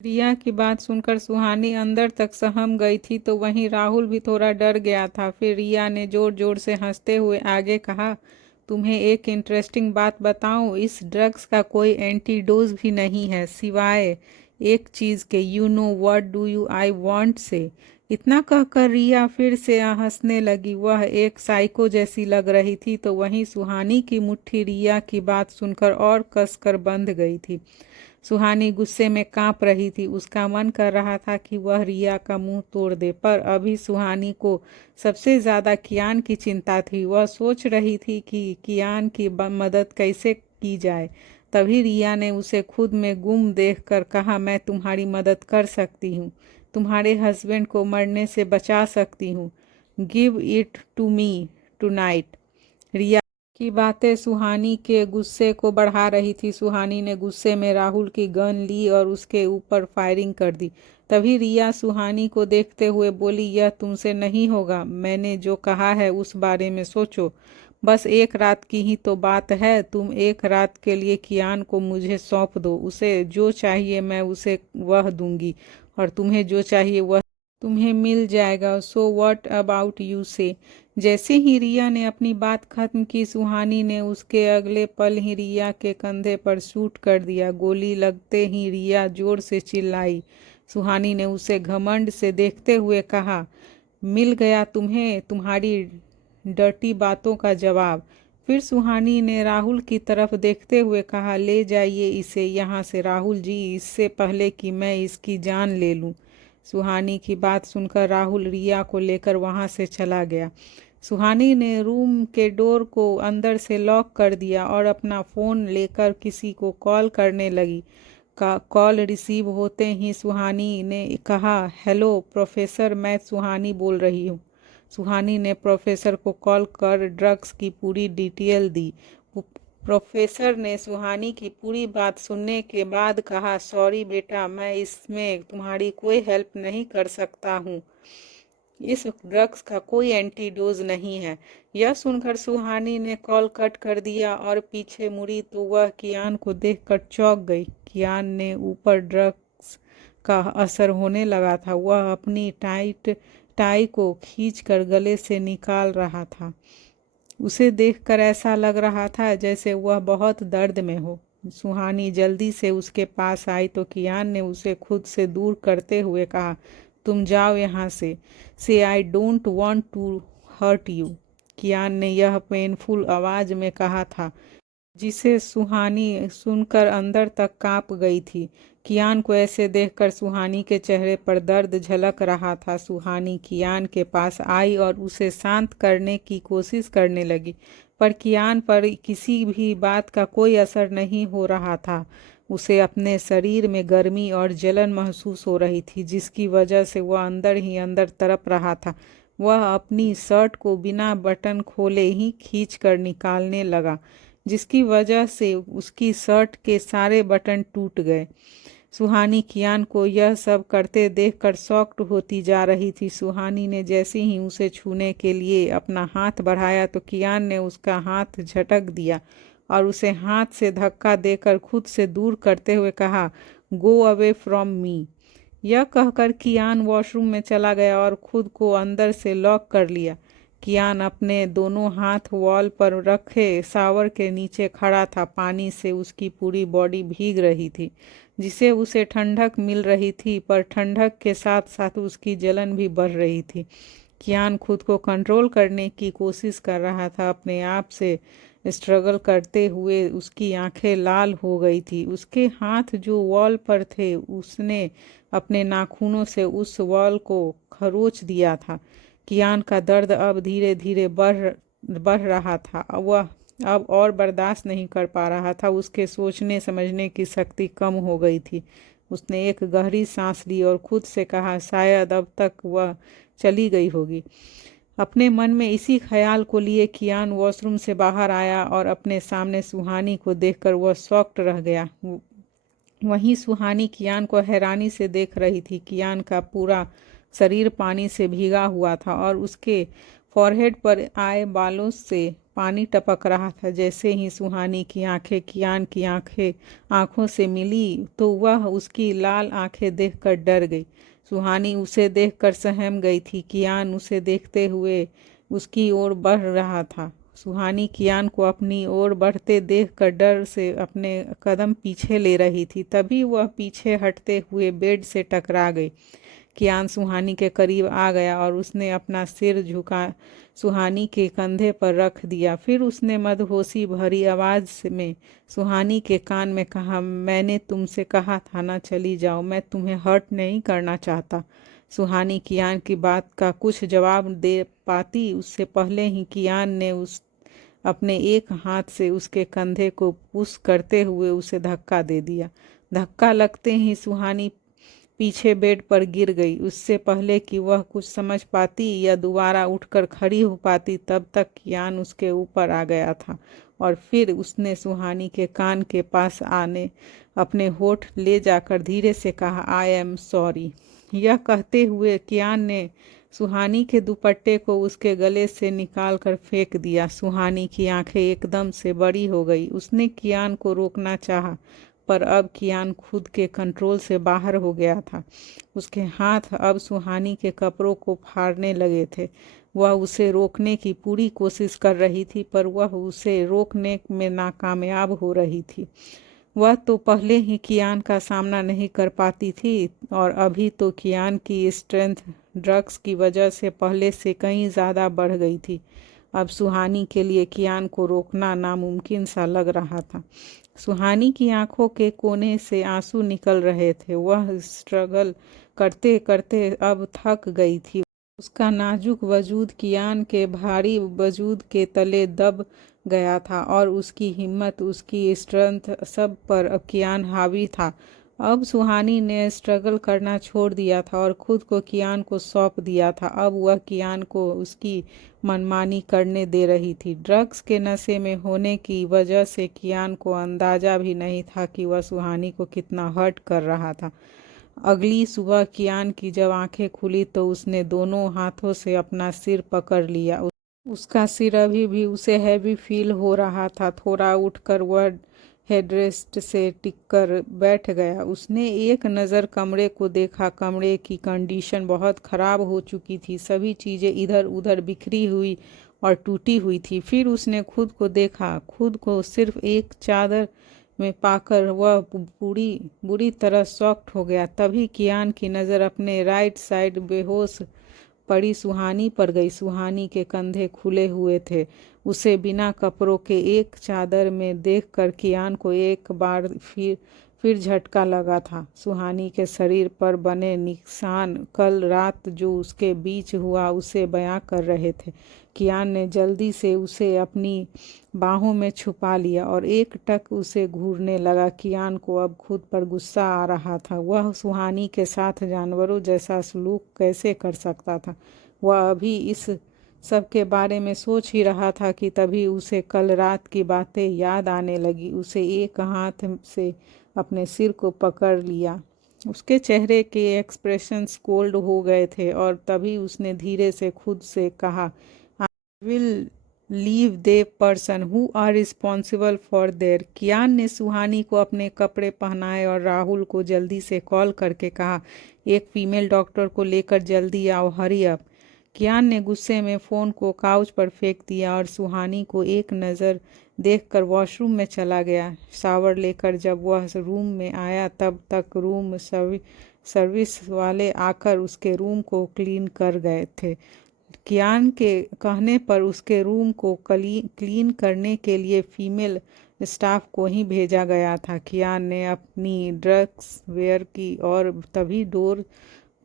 रिया की बात सुनकर सुहानी अंदर तक सहम गई थी, तो वहीं राहुल भी थोड़ा डर गया था। फिर रिया ने जोर जोर से हंसते हुए आगे कहा, तुम्हें एक इंटरेस्टिंग बात बताऊं, इस ड्रग्स का कोई एंटीडोज भी नहीं है सिवाय एक चीज के, you know what do you I want say. इतना कहकर रिया फिर से हंसने लगी। वह एक साइको जैसी लग रही थी। तो वहीं सुहानी की मुट्ठी रिया की बात सुनकर और कसकर बंध गई थी। सुहानी गुस्से में कांप रही थी। उसका मन कर रहा था कि वह रिया का मुंह तोड़ दे, पर अभी सुहानी को सबसे ज्यादा कियान की चिंता थी। वह सोच रही थी कि कियान की मदद कैसे की जाए। तभी रिया ने उसे खुद में गुम देखकर कहा, मैं तुम्हारी मदद कर सकती हूँ, तुम्हारे हस्बैंड को मरने से बचा सकती हूँ। Give it to me tonight. Riya की बातें सुहानी के गुस्से को बढ़ा रही थी। सुहानी ने गुस्से में राहुल की गन ली और उसके ऊपर फायरिंग कर दी। तभी रिया सुहानी को देखते हुए बोली, यह तुमसे नहीं होगा, मैंने जो कहा है उस बारे में सोचो। बस एक रात की ही तो बात है, तुम एक रात के लिए कियान को मुझे सौंप दो, उसे जो चाहिए मैं उसे वह दूंगी, और तुम्हें जो चाहिए वह तुम्हें मिल जाएगा। सो व्हाट अबाउट यू से। जैसे ही रिया ने अपनी बात खत्म की, सुहानी ने उसके अगले पल ही रिया के कंधे पर शूट कर दिया। गोली लगते ही रिया जोर से चिल्लाई। सुहानी ने उसे घमंड से देखते हुए कहा, मिल गया तुम्हें तुम्हारी डर्टी बातों का जवाब। फिर सुहानी ने राहुल की तरफ देखते हुए कहा, ले जाइए इसे यहाँ से राहुल जी, इससे पहले कि मैं इसकी जान ले लूँ। सुहानी की बात सुनकर राहुल रिया को लेकर वहां से चला गया। सुहानी ने रूम के डोर को अंदर से लॉक कर दिया और अपना फ़ोन लेकर किसी को कॉल करने लगी। का कॉल रिसीव होते ही सुहानी ने कहा, हेलो प्रोफेसर, मैं सुहानी बोल रही हूँ। सुहानी ने प्रोफेसर को कॉल कर ड्रग्स की पूरी डिटेल दी। प्रोफेसर ने सुहानी की पूरी बात सुनने के बाद कहा, सॉरी बेटा, मैं इसमें तुम्हारी कोई हेल्प नहीं कर सकता हूँ, इस ड्रग्स का कोई एंटीडोज नहीं है। यह सुनकर सुहानी ने कॉल कट कर दिया और पीछे मुड़ी तो वह कियान को देखकर चौंक गई। कियान ने ऊपर ड्रग्स का असर होने लगा था। वह अपनी टाई को खींचकर गले से निकाल रहा था। उसे देखकर ऐसा लग रहा था जैसे वह बहुत दर्द में हो। सुहानी जल्दी से उसके पास आई तो कियान ने उसे खुद से दूर करते हुए कहा, तुम जाओ यहाँ से I don't want to hurt you. Kiyan ने यह पेनफुल आवाज में कहा था, जिसे सुहानी सुनकर अंदर तक कांप गई थी। कियान को ऐसे देखकर सुहानी के चेहरे पर दर्द झलक रहा था। सुहानी कियान के पास आई और उसे शांत करने की कोशिश करने लगी, पर कियान पर किसी भी बात का कोई असर नहीं हो रहा था। उसे अपने शरीर में गर्मी और जलन महसूस हो रही थी, जिसकी वजह से वह अंदर ही अंदर तड़प रहा था। वह अपनी शर्ट को बिना बटन खोले ही खींच कर निकालने लगा, जिसकी वजह से उसकी शर्ट के सारे बटन टूट गए। सुहानी कियान को यह सब करते देखकर शॉक्ड होती जा रही थी। सुहानी ने जैसे ही उसे छूने के लिए अपना हाथ बढ़ाया तो कियान ने उसका हाथ झटक दिया और उसे हाथ से धक्का देकर खुद से दूर करते हुए कहा, गो अवे फ्रॉम मी। यह कहकर कियान वॉशरूम में चला गया और खुद को अंदर से लॉक कर लिया। कियान अपने दोनों हाथ वॉल पर रखे शावर के नीचे खड़ा था। पानी से उसकी पूरी बॉडी भीग रही थी, जिसे उसे ठंडक मिल रही थी, पर ठंडक के साथ साथ उसकी जलन भी बढ़ रही थी। कियान खुद को कंट्रोल करने की कोशिश कर रहा था। अपने आप से स्ट्रगल करते हुए उसकी आंखें लाल हो गई थी। उसके हाथ जो वॉल पर थे, उसने अपने नाखूनों से उस वॉल को खरोच दिया था। कियान का दर्द अब धीरे धीरे बढ़ रहा था। वह अब और बर्दाश्त नहीं कर पा रहा था। उसके सोचने समझने की शक्ति कम हो गई थी। उसने एक गहरी सांस ली और खुद से कहा, शायद अब तक वह चली गई होगी। अपने मन में इसी ख्याल को लिए कियान वॉशरूम से बाहर आया और अपने सामने सुहानी को देखकर वह शॉक्ड रह गया। वहीं सुहानी कियान को हैरानी से देख रही थी। कियान का पूरा शरीर पानी से भीगा हुआ था और उसके फॉरहेड पर आए बालों से पानी टपक रहा था। जैसे ही सुहानी की आंखें कियान की आंखों से मिली तो वह उसकी लाल आंखें देखकर डर गई। सुहानी उसे देखकर सहम गई थी। कियान उसे देखते हुए उसकी ओर बढ़ रहा था। सुहानी कियान को अपनी ओर बढ़ते देखकर डर से अपने कदम पीछे ले रही थी। तभी वह पीछे हटते हुए बेड से टकरा गई। कियान सुहानी के करीब आ गया और उसने अपना सिर झुका सुहानी के कंधे पर रख दिया। फिर उसने मदहोशी भरी आवाज़ में सुहानी के कान में कहा, मैंने तुमसे कहा था ना, चली जाओ, मैं तुम्हें हर्ट नहीं करना चाहता। सुहानी कियान की बात का कुछ जवाब दे पाती उससे पहले ही कियान ने अपने एक हाथ से उसके कंधे को पुश करते हुए उसे धक्का दे दिया। धक्का लगते ही सुहानी पीछे बेड पर गिर गई। उससे पहले कि वह कुछ समझ पाती या दोबारा उठकर खड़ी हो पाती तब तक कियान उसके ऊपर आ गया था और फिर उसने सुहानी के कान के पास आने अपने होठ ले जाकर धीरे से कहा, आई एम सॉरी। यह कहते हुए कियान ने सुहानी के दुपट्टे को उसके गले से निकाल कर फेंक दिया। सुहानी की आंखें एकदम से बड़ी हो गई। उसने कियान को रोकना चाहा पर अब कियान खुद के कंट्रोल से बाहर हो गया था। उसके हाथ अब सुहानी के कपड़ों को फाड़ने लगे थे। वह उसे रोकने की पूरी कोशिश कर रही थी पर वह उसे रोकने में नाकामयाब हो रही थी। वह तो पहले ही कियान का सामना नहीं कर पाती थी और अभी तो कियान की स्ट्रेंथ ड्रग्स की वजह से पहले से कहीं ज़्यादा बढ़ गई थी। अब सुहानी के लिए कियान को रोकना नामुमकिन सा लग रहा था। सुहानी की आंखों के कोने से आंसू निकल रहे थे। वह स्ट्रगल करते करते अब थक गई थी। उसका नाजुक वजूद कियान के भारी वजूद के तले दब गया था और उसकी हिम्मत, उसकी स्ट्रेंथ सब पर अब कियान हावी था। अब सुहानी ने स्ट्रगल करना छोड़ दिया था और खुद को कियान को सौंप दिया था। अब वह कियान को उसकी मनमानी करने दे रही थी। ड्रग्स के नशे में होने की वजह से कियान को अंदाजा भी नहीं था कि वह सुहानी को कितना हर्ट कर रहा था। अगली सुबह कियान की जब आंखें खुली तो उसने दोनों हाथों से अपना सिर पकड़ लिया। उसका सिर अभी भी उसे हैवी फील हो रहा था। थोड़ा उठकर वह हेडरेस्ट से टिककर बैठ गया। उसने एक नज़र कमरे को देखा। कमरे की कंडीशन बहुत ख़राब हो चुकी थी। सभी चीज़ें इधर उधर बिखरी हुई और टूटी हुई थी। फिर उसने खुद को देखा। खुद को सिर्फ एक चादर में पाकर वह बुरी तरह शॉक्ड हो गया। तभी कियान की नज़र अपने राइट साइड बेहोश पड़ी सुहानी पर गई। सुहानी के कंधे खुले हुए थे। उसे बिना कपड़ों के एक चादर में देखकर कियान को एक बार फिर झटका लगा था। सुहानी के शरीर पर बने निशान कल रात जो उसके बीच हुआ उसे बयां कर रहे थे। कियान ने जल्दी से उसे अपनी बाहों में छुपा लिया और एक टक उसे घूरने लगा। कियान को अब खुद पर गुस्सा आ रहा था। वह सुहानी के साथ जानवरों जैसा सलूक कैसे कर सकता था। वह अभी इस सब के बारे में सोच ही रहा था कि तभी उसे कल रात की बातें याद आने लगी। उसे एक हाथ से अपने सिर को पकड़ लिया। उसके चेहरे के एक्सप्रेशंस कोल्ड हो गए थे और तभी उसने धीरे से खुद से कहा, I will leave the person who are responsible for their. Kiyan ने सुहानी को अपने कपड़े पहनाए और राहुल को जल्दी से कॉल करके कहा, एक फीमेल डॉक्टर को लेकर जल्दी आओ, हरी अप। कियान ने गुस्से में फ़ोन को काउच पर फेंक दिया और सुहानी को एक नज़र देखकर वॉशरूम में चला गया। शावर लेकर जब वह रूम में आया तब तक रूम सर्विस वाले आकर उसके रूम को क्लीन कर गए थे। कियान के कहने पर उसके रूम को क्लीन करने के लिए फीमेल स्टाफ को ही भेजा गया था। कियान ने अपनी ड्रग्स वेयर की और तभी डोर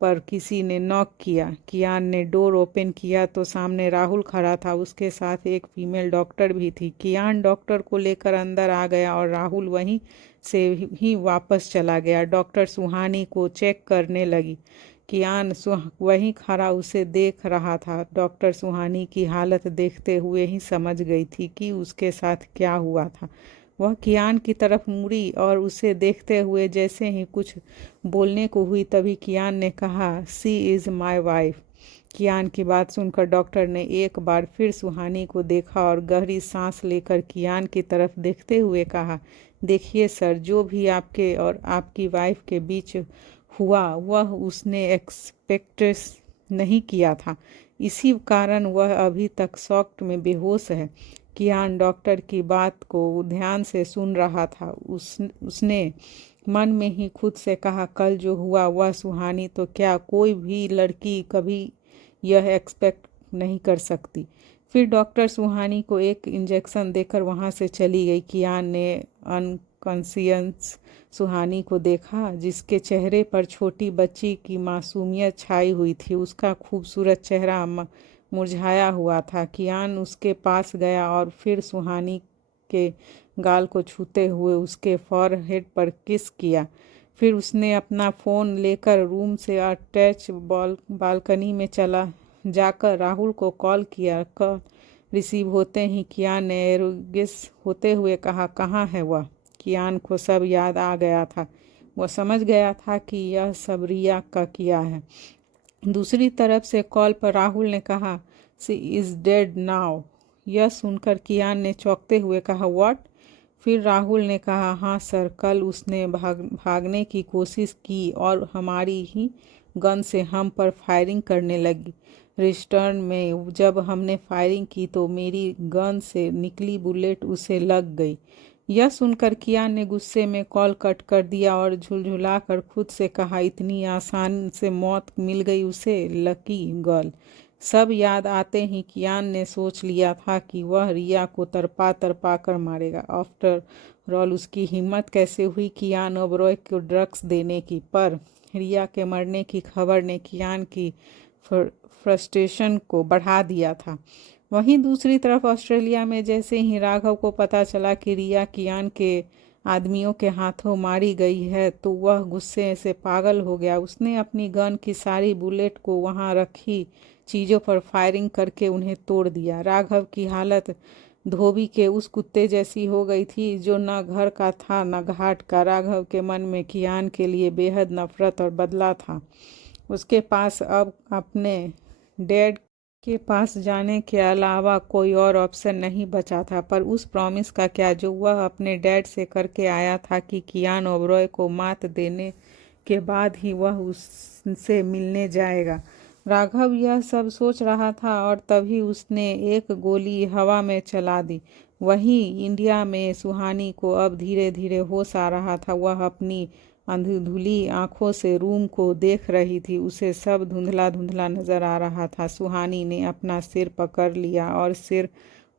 पर किसी ने नॉक किया। कियान ने डोर ओपन किया तो सामने राहुल खड़ा था। उसके साथ एक फीमेल डॉक्टर भी थी। कियान डॉक्टर को लेकर अंदर आ गया और राहुल वहीं से ही वापस चला गया। डॉक्टर सुहानी को चेक करने लगी। कियान वहीं खड़ा उसे देख रहा था। डॉक्टर सुहानी की हालत देखते हुए ही समझ गई थी कि उसके साथ क्या हुआ था। वह कियान की तरफ मुड़ी और उसे देखते हुए जैसे ही कुछ बोलने को हुई तभी कियान ने कहा, सी इज़ माई वाइफ। कियान की बात सुनकर डॉक्टर ने एक बार फिर सुहानी को देखा और गहरी सांस लेकर कियान की तरफ देखते हुए कहा, देखिए सर, जो भी आपके और आपकी वाइफ के बीच हुआ वह उसने एक्सपेक्ट नहीं किया था। इसी कारण वह अभी तक शॉक में बेहोश है। कियान डॉक्टर की बात को ध्यान से सुन रहा था। उसने मन में ही खुद से कहा, कल जो हुआ वह सुहानी तो क्या कोई भी लड़की कभी यह एक्सपेक्ट नहीं कर सकती। फिर डॉक्टर सुहानी को एक इंजेक्शन देकर वहाँ से चली गई। कियान ने अनकॉन्शियस सुहानी को देखा, जिसके चेहरे पर छोटी बच्ची की मासूमियत छाई हुई थी। उसका खूबसूरत चेहरा मुरझाया हुआ था। कियान उसके पास गया और फिर सुहानी के गाल को छूते हुए उसके फॉरहेड पर किस किया। फिर उसने अपना फ़ोन लेकर रूम से अटैच बालकनी में चला जाकर राहुल को कॉल किया। कॉल रिसीव होते ही कियान ने एरोगेस होते हुए कहा, कहाँ है वह। कियान को सब याद आ गया था। वह समझ गया था कि यह सब रिया का किया है। दूसरी तरफ से कॉल पर राहुल ने कहा, सी इज़ डेड नाउ। यह सुनकर कियान ने चौंकते हुए कहा, व्हाट। फिर राहुल ने कहा, हाँ सर, कल उसने भागने की कोशिश की और हमारी ही गन से हम पर फायरिंग करने लगी। रिटर्न में जब हमने फायरिंग की तो मेरी गन से निकली बुलेट उसे लग गई। यह सुनकर कियान ने गुस्से में कॉल कट कर दिया और झुलझुला कर खुद से कहा, इतनी आसान से मौत मिल गई उसे, लकी गर्ल। सब याद आते ही कियान ने सोच लिया था कि वह रिया को तरपा तरपा कर मारेगा। आफ्टर ऑल उसकी हिम्मत कैसे हुई कियान ओबरॉय को ड्रग्स देने की। पर रिया के मरने की खबर ने कियान की फ्रस्ट्रेशन को बढ़ा दिया था। वहीं दूसरी तरफ ऑस्ट्रेलिया में जैसे ही राघव को पता चला कि रिया कियान के आदमियों के हाथों मारी गई है तो वह गुस्से से पागल हो गया। उसने अपनी गन की सारी बुलेट को वहां रखी चीज़ों पर फायरिंग करके उन्हें तोड़ दिया। राघव की हालत धोबी के उस कुत्ते जैसी हो गई थी जो न घर का था न घाट का। राघव के मन में कियान के लिए बेहद नफरत और बदला था। उसके पास अब अपने डैड के पास जाने के अलावा कोई और ऑप्शन नहीं बचा था। पर उस प्रॉमिस का क्या जो वह अपने डैड से करके आया था कि कियान ओबरॉय को मात देने के बाद ही वह उससे मिलने जाएगा। राघव यह सब सोच रहा था और तभी उसने एक गोली हवा में चला दी। वहीं इंडिया में सुहानी को अब धीरे धीरे होश आ रहा था। वह अपनी अंधुली आंखों से रूम को देख रही थी। उसे सब धुंधला धुंधला नजर आ रहा था। सुहानी ने अपना सिर पकड़ लिया और सिर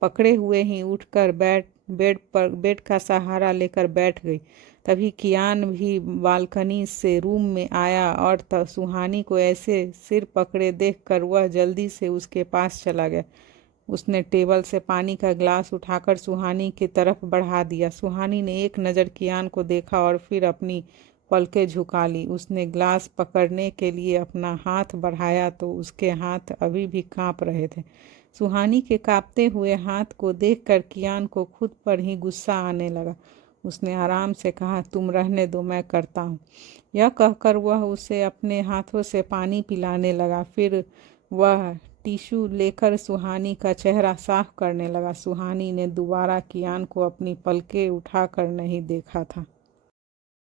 पकड़े हुए ही उठकर बेड का सहारा लेकर बैठ गई। तभी कियान भी बालकनी से रूम में आया और सुहानी को ऐसे सिर पकड़े देखकर वह जल्दी से उसके पास चला गया। उसने टेबल से पानी का ग्लास उठाकर सुहानी की तरफ बढ़ा दिया। सुहानी ने एक नज़र कियान को देखा और फिर अपनी पलकें झुका ली। उसने ग्लास पकड़ने के लिए अपना हाथ बढ़ाया तो उसके हाथ अभी भी कांप रहे थे। सुहानी के कांपते हुए हाथ को देखकर कियान को खुद पर ही गुस्सा आने लगा। उसने आराम से कहा, तुम रहने दो, मैं करता हूँ। यह कहकर वह उसे अपने हाथों से पानी पिलाने लगा। फिर वह टिश्यू लेकर सुहानी का चेहरा साफ करने लगा। सुहानी ने दोबारा कियान को अपनी पलकें उठाकर नहीं देखा था।